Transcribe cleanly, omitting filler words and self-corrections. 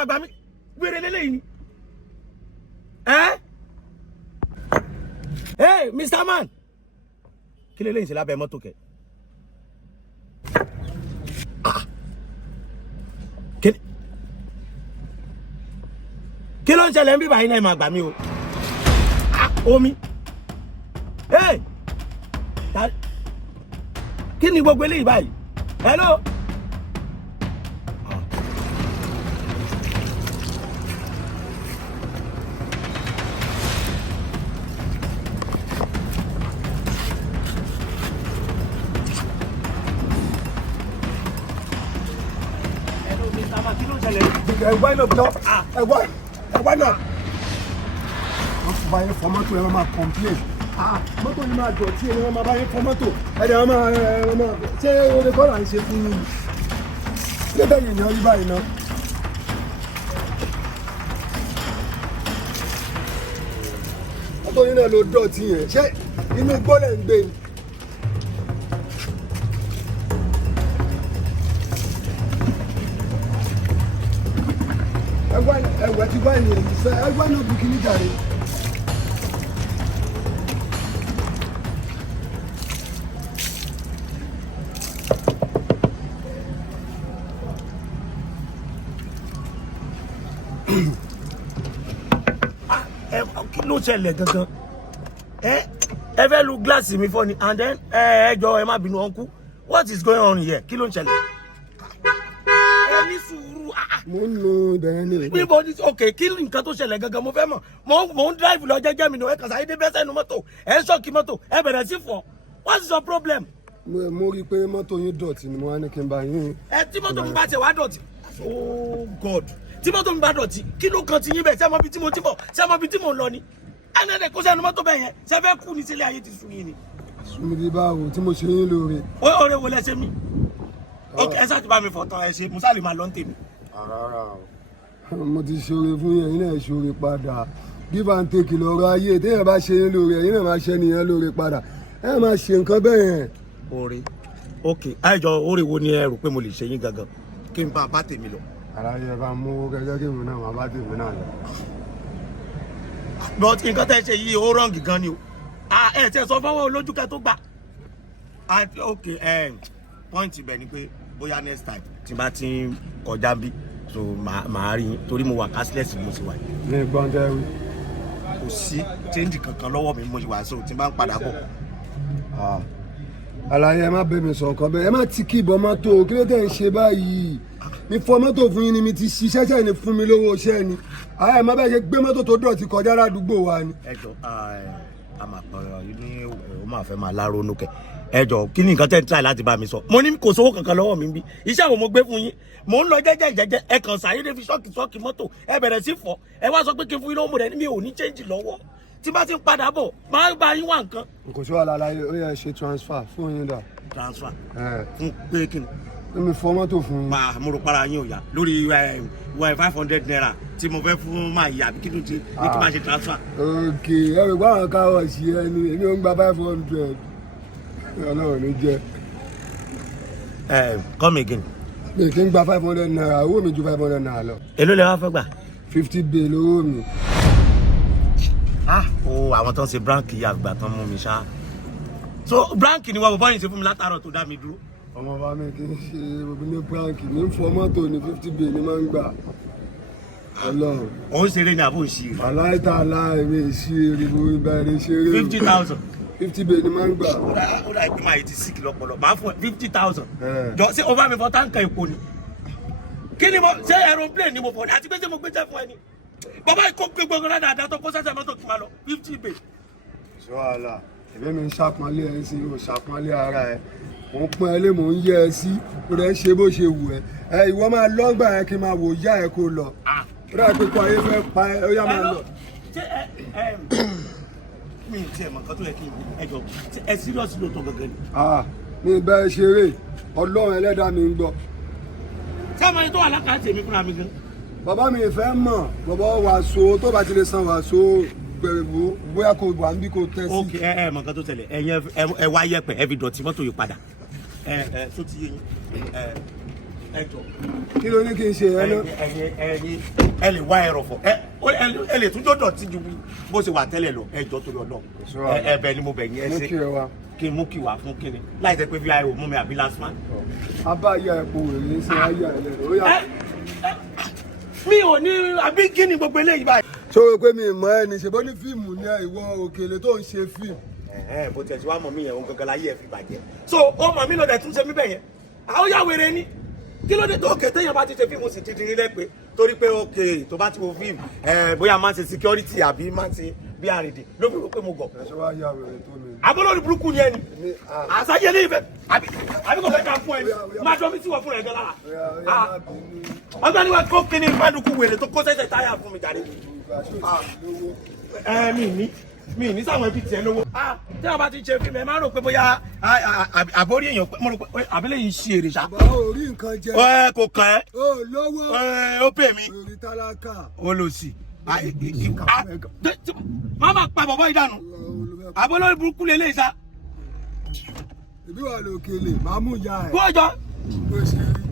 máa gbà mí wèrè lélẹ́yìn ni. Hey Mr. Man kí lélẹ́yìn ṣe lábẹ́ mọ́tò kẹ̀. Kí ló ń ṣẹlẹ̀ ń bí báyìí náà máa gbà mí o. Omi. Hey! Kí ni gbogbo eléyìí báyìí? Hello? Hello, Mr. Ma, kí ló ń ṣẹlẹ̀? Why not? Why not? Báyìí fọmọ́tò ẹ máa complain. Mọ́tò yìí máa dọ̀tí ẹ máa báyìí fọmọ́tò. Ẹ̀dẹ̀ máa ṣé oore kọ́ là ń ṣe fún yín? Ṣé bẹ́ẹ̀ yìí ni ọ rí báyìí náà? Mọ́tò yìí náà ló dọ̀tí yẹn. Ṣé inú gbọ́lẹ̀ ń gbé ni? Ẹ̀wẹ̀ ti bá ènìyàn yìí fẹ́ ẹgbẹ́ náà bí kíní jàre. Kí ló ṣẹlẹ̀ gangan? Ẹ fẹ́ lu gíláàsì mi fọ́ ni and then ẹ jọ̀ọ́ ẹ má bínú uncle. What is going on here? Kí ló ń ṣẹlẹ̀? Ẹ ní sùúrù. Mo ń lo ìbẹ̀rẹ̀ ní ìlú. Bíbọ̀ ní okay kí nǹkan tó ṣẹlẹ̀ gangan mo fẹ́ mọ̀. Mo ń drive lọ jẹ́jẹ́ mi ni ẹ kàn sáyé dé bẹ́ẹ̀ sẹ́nu mọ́tò. Ẹ ń ṣọ́ọ̀kì mọ́tò. Ẹ bẹ̀rẹ̀ sí fọ́. What is your problem? Mo rí i pé mọ́tò yín dọ̀tí ni mo wá ní kí n bá yín. Tí mọ́tò mi bá tẹ̀ wá dọ̀tí. Oh God. Tí mọ́tò mi bá dọ̀tí kí ló kan ti yín bẹ̀ ṣé ẹ mọ ibi tí mo ti bọ̀ ṣé ẹ mọ ibi tí mo ń lọ ni. Ẹni ẹ̀dẹ̀ kó sẹ́nu mọ́tò bẹ́ẹ̀ yẹn ṣé ẹ fẹ́ kú ní sílé ayé ti sùn yín ni. Súnmìdí báwo tí mo ṣe yín lóore. Oore wo lẹ ṣe mí? Ok ẹ ṣáà ti bá mi fọ̀tàn ẹ ṣe Musa lè máa lọ ń tèmi. Rárá o. Mo ti ṣoore fún yẹn yín náà ṣoore padà. Give and take lọ́rọ̀ ayé téèyàn bá ṣe yín lóore yín náà máa ṣe nìyẹn lóore padà. Ẹ máa ṣe nǹkan bẹ́ẹ̀ yẹn. Oore ok àìjọ oore wo ni ẹ rò pé mo lè ṣe yín gangan kí n bá tèmi lọ. Àlàyé bá mú gẹ́gẹ́ kí mi náà máa bá tèmi náà lọ. But nǹkan tẹ́ ṣe yìí ó rọ́ǹgì gan ni o. Ẹ tẹ́ sọ fọwọ́ olójú kẹ́ tó gbà. Ok point ibẹ̀ ni pé bóyá next time tí bá ti ń kọjá bí so màá rí yín torí mo wà cashless mo sì wà. Ní gbọ́njẹ́ wí. Kò sí change kankan lọ́wọ́ mi mo sì wà so tí bá ń padà bọ̀. Àlàyé ẹ má bẹ̀ mí sọ nǹkan bẹ́ẹ̀ ẹ má ti kí ìbọn mọ́tò kí ló tẹ̀ ń ṣe báyìí. Mi fọ mọ́tò fún yín ni mi ti ṣiṣẹ́ ṣẹ́ ni fún mi lówó iṣẹ́ ni. Àyà má bẹ́ẹ̀ ṣe gbé mọ́tò tó dọ̀tí kọjá ládùúgbò wa ni. Ẹ jọ a máa pọ̀rọ̀ yìí ní o máa fẹ́ máa láronú kẹ. Ẹ jọ kí ni nǹkan tẹ́ ń try láti bá mi sọ. Mo ní kò sówó kankan lọ́wọ́ mi bí. Iṣẹ́ wo mo gbé fún yín. Mo ń lọ jẹ́jẹ́ ẹ kàn ṣàyédé fi ṣọ́ọ̀kì mọ́tò ẹ bẹ̀rẹ̀ sí fọ́. Ẹ wá sọ pé kí n fún yín lówó mo rẹ̀ ní mi ò ní change lọ́wọ́. Tí bá ti ń padà bọ̀ máa gba yín wá nǹkan. Kò sí wàhálà Àlàyé ó yẹ ṣe transfer fún yín dà. Transfer fún pé kí ni. Mi fọ mọ́tò fún yín. Mo rò para yín ò yá lórí 500 naira tí mo fẹ́ fún máa yà bí kí ló ti ní kí máa ṣe transfer. Ok ẹ rò pé àwọn káwọ̀ sí ẹ ni èmi ò ń gba 500 Ọlọ́run ní jẹ́. Come again. Mi kì í gba 500 naira owó mi ju 500 naira lọ. Èló lẹ wá fẹ́ gbà? 50 bay lówó mi. Àwọn tó ń ṣe bráǹkì àgbà tán mú mi ṣá. So bráǹkì ni wọn bọ̀ yìí ṣe fún mi látàárọ̀ tó dá mi dúró. Ọmọ bá mi kì í ṣe ní prank ní fọ mọ́tò ní 50 bay ni máa ń gbà. Ọlọ́run. Ó ń ṣeré ní àbò ìṣirò. Aláìta aláìwé ìṣirò ìbò ìbẹ̀rẹ̀ ṣeré. 50,000. 50 bay ni máa ń gbà. Ó dà pé máa yìí ti sick lọ́pọ̀lọ́. Màá fún ẹ 50,000. Jọ ṣé o bá mi fọ táǹkà epo ni? Kí ni mo ṣe aeroplane ni mo fọ ni àti pé ṣé mo gbé jẹ́ fún ẹ ni? Bàbá ìkó gbogbo dáadáa tó kó sẹ́sẹ̀ mọ́tò kí n máa lọ 50 bay. Ṣé wàhálà? Èmi mi ń ṣàpọ́nlé ẹ sí o ṣàpọ́nlé ara ẹ. Mo ń pọ́n ẹ lé mò ń yẹ ẹ sí o rẹ̀ ṣe bó ṣe wù ẹ. Ìwọ máa lọ́gbà ẹ kí n máa wò yá ẹ kó lọ. Ó dà pé kó ayé fẹ́ pa ẹ ó yá máa lọ. Ṣé mi ì tiẹ̀ mọ̀ nǹkan tó yẹ kí n wò ẹ jọ ẹ serious ló tó gangan ni. Mi bẹ́ẹ̀ ṣeré Ọlọ́run ẹlẹ́dàá mi ń gbọ́. Ṣé ọmọ yẹn tó wà lákàtì èmi fúnra mi gan? Bàbá mi fẹ́ mọ̀ bàbá wàásù tó bá ti lè san wàásù gbẹ̀rù bóyá kò wà níbí kò tẹ́ sí. Ok mọ̀ nǹkan tó tẹ̀lé ẹ̀yẹn ẹ wá yẹpẹ̀ ẹ fi dọ̀tí mọ́tò yìí padà tó ti yé yín ẹ jọ kí ló ní kí n ṣe ẹ lọ. ẹyin ẹ lè wá ẹrọ̀fọ̀ ẹ lè tún jọjọ tí ju bó ṣe wà tẹ́lẹ̀ lọ ẹ jọ torí Ọlọ́run ẹ̀bẹ̀ ni mo bẹ̀ yín ẹ ṣe kí n mú kí wà fún kíni láì jẹ́ pé vio mú mi àbí last man. abáyá epo wèrè ń ṣe ayé ẹ lẹ́nu ó yà. mi ò ní àbí kí ni gbogbo eléyìí báyìí. ṣé o rò pé mi ì mọ ẹni ṣe bó ní fíìmù ní ìwọ òkèlè tó ń ṣe fíìmù. bó tiẹ̀ tí wàá mọ̀ mí yẹn òun gangan láyé ẹ̀ fi bàjẹ́ so ó mọ̀ mí lọ́dẹ̀ tún ṣe mí bẹ̀ yẹn àwọn yà wèrè ni kí ló dé tó òkè téèyàn bá ti ṣe fíìmù sì ti di nílẹ̀ pé torí pé òkè tó bá ti wo fíìmù bóyá máa ń ṣe security àbí máa ń ṣe bí àrìndì ló fi rò pé mo gọ̀. ẹ̀ṣọ́ wa yà wèrè tó mi. abọ́lọ́ọ̀lù burúkú ni ẹni àṣàyẹ ní ìfẹ́ àbí kò fẹ́ ká fún ẹni máa dọ́ mi sí wọ fún ẹ̀ gan lára ọgbẹ́ni wa kó kíni ìfádùkú wèrè tó kó sẹ́sẹ̀ táyà fún mi jáde. mi ní sáwọn ẹbí tiẹ̀ lówó. tí wọn bá ti ṣe fíìmù ẹ máa rò pé bóyá àbórí èèyàn mo rò pé àbílẹ̀ yìí ṣe èrè ṣá. bàbá ò rí nǹkan jẹ. kò kàn ẹ́. ó lówó. ó pè mí. orí tálákà. ó lọ sí. má bàa pa bọ̀bọ̀ ìdánù. àbólórí burúkú lè léyìí sá. ìbí wà lókèlè máa mú ìyá ẹ. kó o jọ. bó ṣe rí.